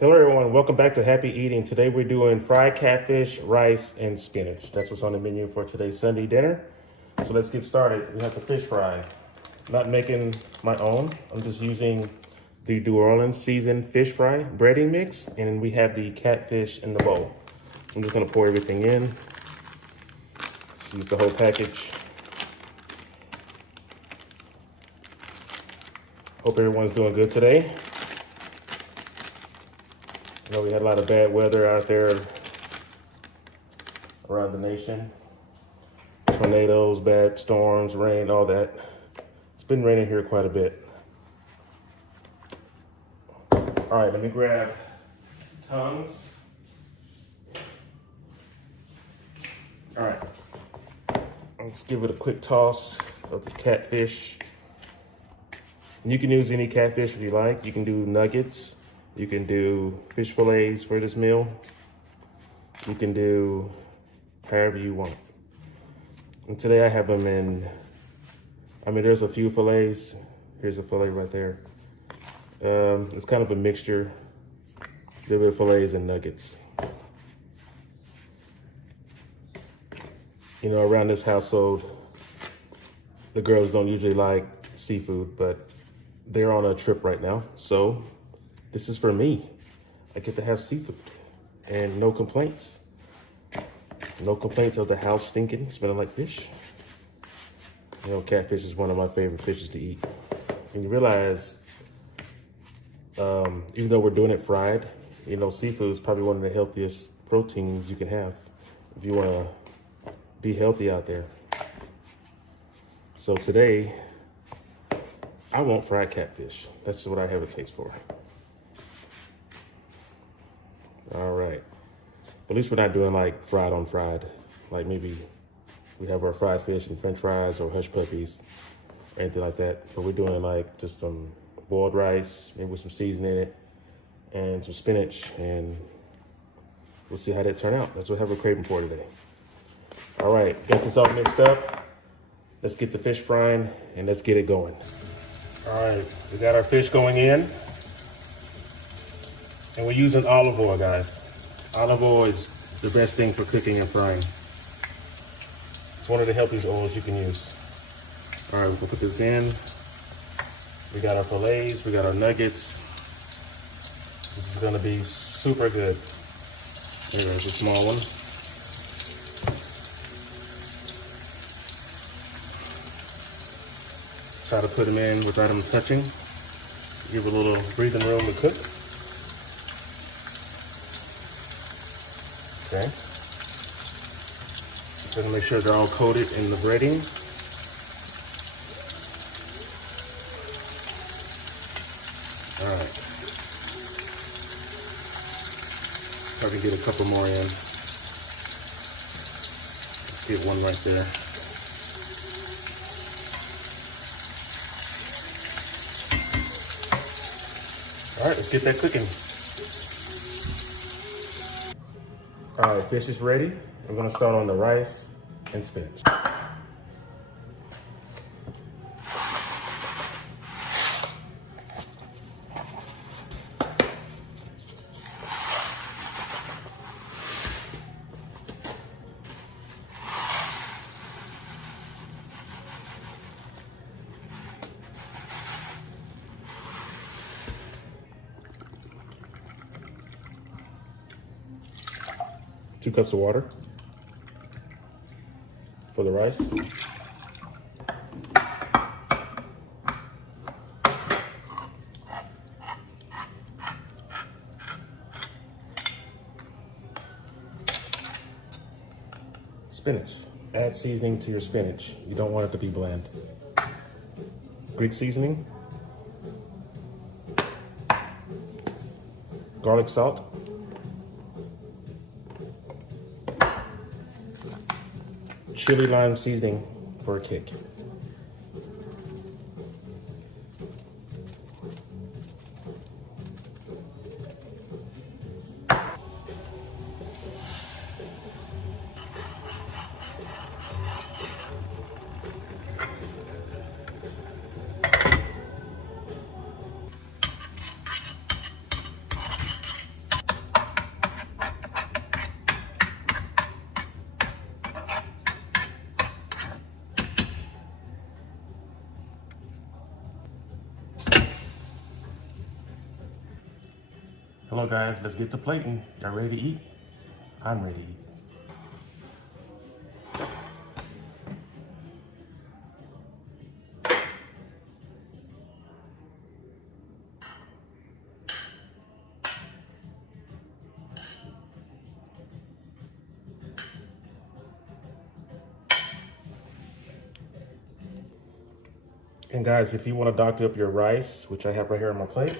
Hello everyone, welcome back to Happy Eating. Today we're doing fried catfish, rice, and spinach. That's what's on the menu for today's Sunday dinner. So let's get started. We have the fish fry. I'm not making my own. I'm just using the New Orleans seasoned fish fry breading mix, and we have the catfish in the bowl. So I'm just gonna pour everything in. Just use the whole package. Hope everyone's doing good today. I know we had a lot of bad weather out there around the nation. Tornadoes, bad storms, rain, all that. It's been raining here quite a bit. All right, let me grab tongs. All right, let's give it a quick toss of the catfish. And you can use any catfish if you like. You can do nuggets. You can do fish fillets for this meal. You can do however you want. And today I have them in, there's a few fillets. Here's a fillet right there. It's kind of a mixture. A little bit of fillets and nuggets. You know, around this household, the girls don't usually like seafood, but they're on a trip right now. So this is for me. I get to have seafood and no complaints. No complaints of the house stinking, smelling like fish. You know, catfish is one of my favorite fishes to eat. And you realize, even though we're doing it fried, you know, seafood is probably one of the healthiest proteins you can have if you want to be healthy out there. So today, I want fried catfish. That's what I have a taste for. All right. At least we're not doing like fried on fried. Like maybe we have our fried fish and french fries or hush puppies or anything like that. But we're doing like just some boiled rice, maybe with some seasoning in it and some spinach, and we'll see how that turn out. That's what we're craving for today. All right, got this all mixed up. Let's get the fish frying and let's get it going. All right, we got our fish going in. And we're using olive oil, guys. Olive oil is the best thing for cooking and frying. It's one of the healthiest oils you can use. All right, we're gonna put this in. We got our fillets, we got our nuggets. This is gonna be super good. There's a small one. Try to put them in without them touching. Give a little breathing room to cook. Okay. Just gonna make sure they're all coated in the breading. All right. If I can get a couple more in. Let's get one right there. All right, let's get that cooking. All right, fish is ready. We're gonna start on the rice and spinach. Two cups of water for the rice. Spinach. Add seasoning to your spinach. You don't want it to be bland. Greek seasoning. Garlic salt. Chili lime seasoning for a kick. Hello guys, let's get to plating. Y'all ready to eat? I'm ready to eat. And guys, if you want to doctor up your rice, which I have right here on my plate,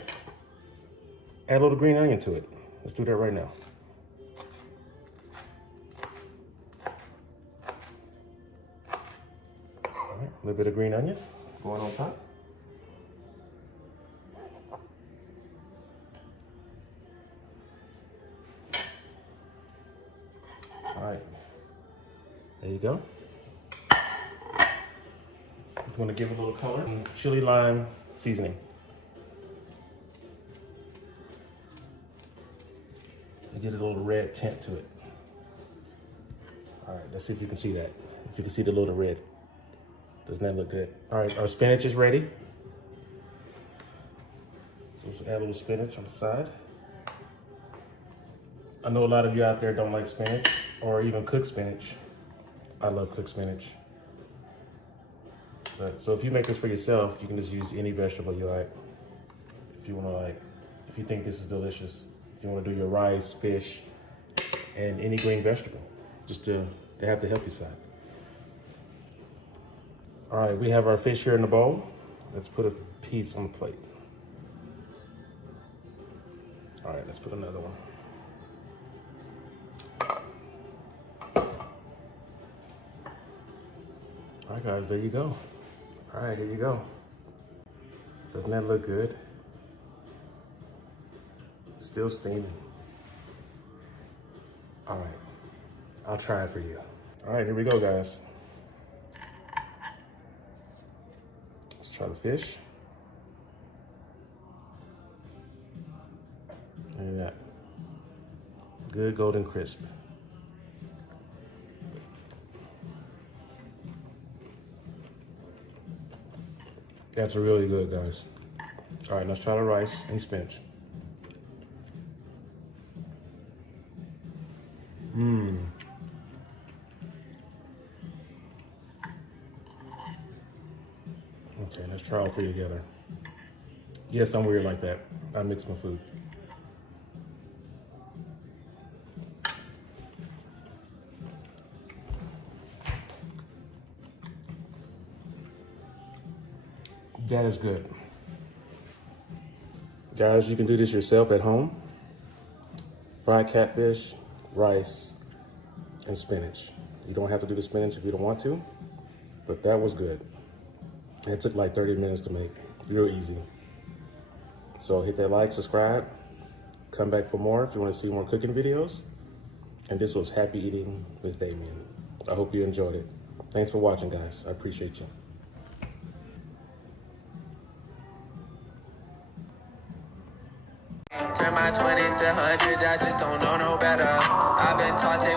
add a little green onion to it. Let's do that right now. All right, a little bit of green onion going on top. All right, there you go. I'm gonna give it a little color. Chili lime seasoning. And get a little red tint to it. All right, let's see if you can see that. If you can see the little red. Doesn't that look good? All right, our spinach is ready. So let's add a little spinach on the side. I know a lot of you out there don't like spinach or even cook spinach. I love cooked spinach. But, so if you make this for yourself, you can just use any vegetable you like. If you want to if you think this is delicious. If you want to do your rice, fish, and any green vegetable, just to have the healthy side. All right, we have our fish here in the bowl. Let's put a piece on the plate. All right, let's put another one. All right, guys, there you go. All right, here you go. Doesn't that look good? Still steaming. All right, I'll try it for you. All right, here we go, guys. Let's try the fish. Look at that. Good golden crisp. That's really good, guys. All right, let's try the rice and spinach. Okay, let's try all three together. Yes, I'm weird like that. I mix my food. That is good. Guys, you can do this yourself at home. Fried catfish, rice, and spinach. You don't have to do the spinach if you don't want to, but that was good. It took like 30 minutes to make. Real easy. So hit that like, subscribe, come back for more if you want to see more cooking videos. And this was Happy Eating with Dameon. I hope you enjoyed it. Thanks for watching, guys. I appreciate you. Turn my 20s to hundreds, I just don't know no better. I've been taught they